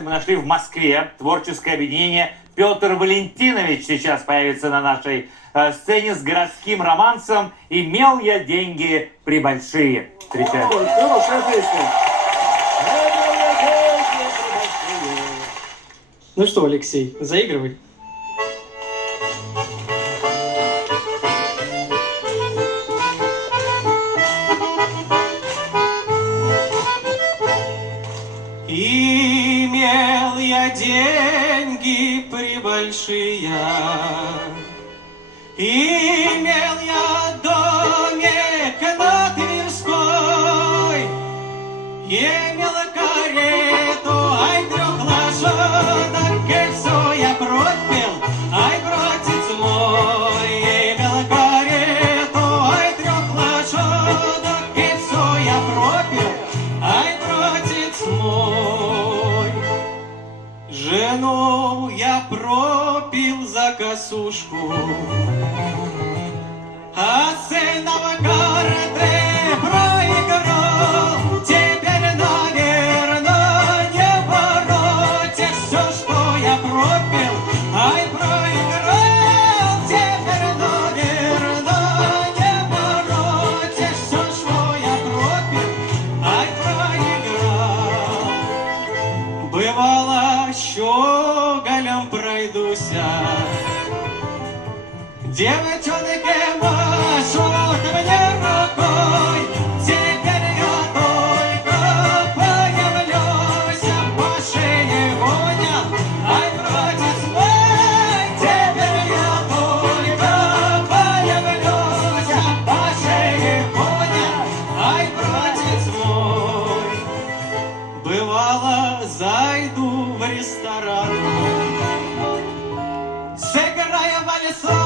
Мы нашли в Москве творческое объединение. Петр Валентинович сейчас появится на нашей сцене с городским романсом «Имел я деньги прибольшие». Встречаем. Хорошая песня. Ну что, Алексей, заигрывай. Имел я деньги прибольшие, имел я домик на Тверской, имел карету, ай, 3 лошадок, и все я пропил, ай, братец мой. Имел карету, ай, 3 лошадок, и все я пропил, ай, братец мой. Жену я пропил за косушку, а сына в карты проиграл. Теперь, наверное, не воротишь все, что я пропил, ай, проиграл. Теперь, наверное, не воротишь все, что я пропил, ай, проиграл. Бывало, щеголем пройдуся, девчонки машут мне рукой. Теперь я только появлюсь, по шее гонят, ай, братец мой. Теперь я только появлюсь, по шее гонят, ай, братец мой. Бывало, зайду в ресторан, сыграй вальсо,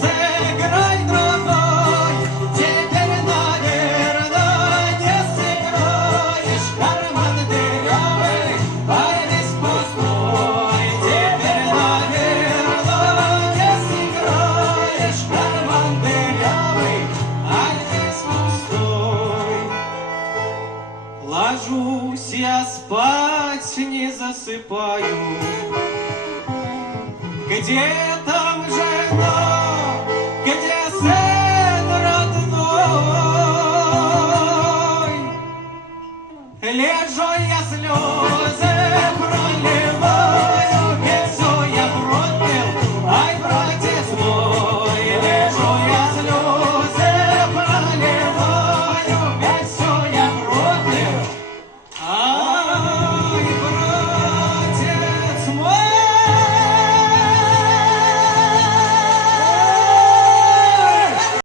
сыграй другой. Теперь, наверное, не сыграешь, карман дырявый, ай, весь пустой. Теперь, наверное, не сыграешь, карман дырявый, ай, весь пустой. Ложусь я спать, не засыпаю. Где там жена, где сын родной? Лежу я слез.